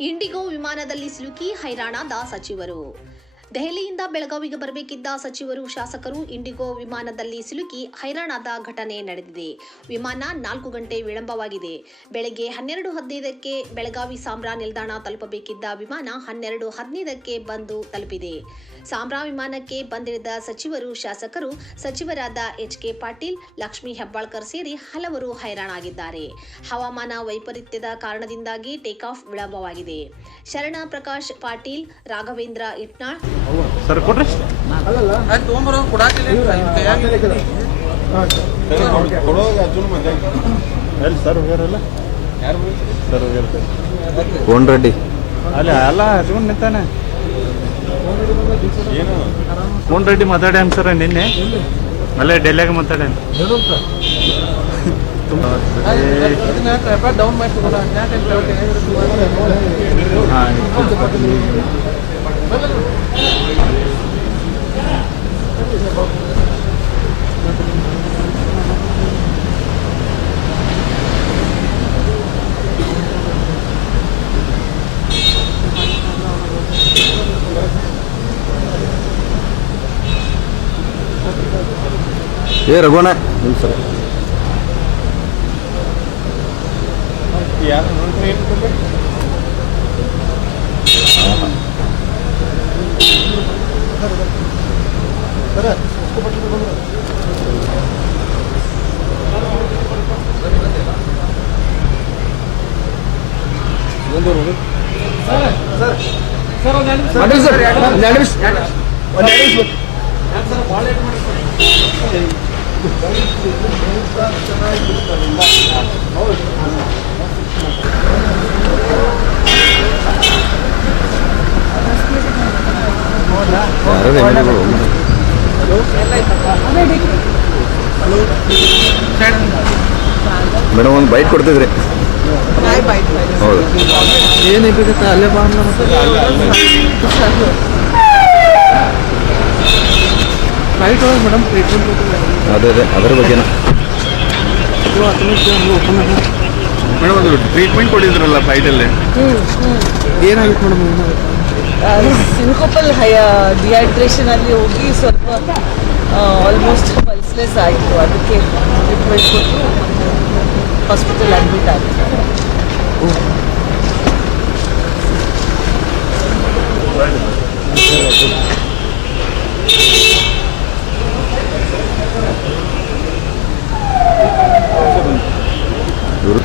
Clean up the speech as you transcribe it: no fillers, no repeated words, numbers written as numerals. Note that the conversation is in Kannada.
ಇಂಡಿಗೋ ವಿಮಾನದಲ್ಲಿ ಸಿಲುಕಿ ಹೈರಾಣಾದ ಸಚಿವರು. ದೆಹಲಿಯಿಂದ ಬೆಳಗಾವಿಗೆ ಬರಬೇಕಿದ್ದ ಸಚಿವರು, ಶಾಸಕರು ಇಂಡಿಗೋ ವಿಮಾನದಲ್ಲಿ ಸಿಲುಕಿ ಹೈರಾಣಾದ ಘಟನೆ ನಡೆದಿದೆ. ವಿಮಾನ 4 ಗಂಟೆ ವಿಳಂಬವಾಗಿದೆ. ಬೆಳಗ್ಗೆ 12:15ಕ್ಕೆ ಬೆಳಗಾವಿ ಸಾಂಬ್ರಾ ನಿಲ್ದಾಣ ತಲುಪಬೇಕಿದ್ದ ವಿಮಾನ 12:15ಕ್ಕೆ ಬಂದು ತಲುಪಿದೆ. ಸಾಂಬ್ರಾ ವಿಮಾನಕ್ಕೆ ಬಂದಿಳಿದ ಸಚಿವರು, ಶಾಸಕರು, ಸಚಿವರಾದ ಎಚ್.ಕೆ. ಪಾಟೀಲ್, ಲಕ್ಷ್ಮೀ ಹೆಬ್ಬಾಳ್ಕರ್ ಸೇರಿ ಹಲವರು ಹೈರಾಣಾಗಿದ್ದಾರೆ. ಹವಾಮಾನ ವೈಪರೀತ್ಯದ ಕಾರಣದಿಂದಾಗಿ ಟೇಕ್ ಆಫ್ ವಿಳಂಬವಾಗಿದೆ. ಶರಣ ಪ್ರಕಾಶ್ ಪಾಟೀಲ್, ರಾಘವೇಂದ್ರ ಇಟ್ನಾಳ್ ಸರ್ ಕೊಡ್ರಿ ಸರ್ ಹೋಗ್ಯಾರಲ್ಲ ಸರ್ ಕೋನ್ ರೆಡ್ಡಿ ಅಲ್ಲಿ ಅಲ್ಲ ಹಚ್ಕೊಂಡು ನಿಂತಾನೆ. ಕೋನ್ ರೆಡ್ಡಿ ಮಾತಾಡ್ಯಾನ ಸರ್ ನಿನ್ನೆ, ಅಲ್ಲೇ ಡೆಲ್ಲಿಯಾಗ ಮಾತಾಡ್ಯಾನ. ಏ ರಘುವಣ ಸರ್ ಮೇಡಮ್ ಒಂದು ಬೈಟ್ ಕೊಡ್ತಿದ್ರಿ. ಹೌದು ಏನಾಗಬೇಕತ್ತ ಅಲ್ಲೇ ಬಾ ಫ್ಲೈಟ್ ಒಳಗೆ ಮೇಡಮ್ ಟ್ರೀಟ್ಮೆಂಟ್ ಅದೇ ಅದರ ಬಗ್ಗೆನ ಮೇಡಮ್ ಅದು ಟ್ರೀಟ್ಮೆಂಟ್ ಕೊಟ್ಟಿದ್ರಲ್ಲ ಫ್ಲೈಟಲ್ಲೇ, ಏನಾಗಿತ್ತು ಮೇಡಮ್? ಸಿನ್ಕೋಪಲ್ ಡಿಹೈಡ್ರೇಷನ್ ಅಲ್ಲಿ ಹೋಗಿ ಸ್ವಲ್ಪ ಆಲ್ಮೋಸ್ಟ್ ಪಲ್ಸ್ಲೆಸ್ ಆಯಿತು. ಅದಕ್ಕೆ ಟ್ರೀಟ್ಮೆಂಟ್ ಕೊಟ್ಟು ಹಾಸ್ಪಿಟಲ್ ಅಡ್ಮಿಟ್ ಆಗಿದ್ದಾರೆ. ಇವರು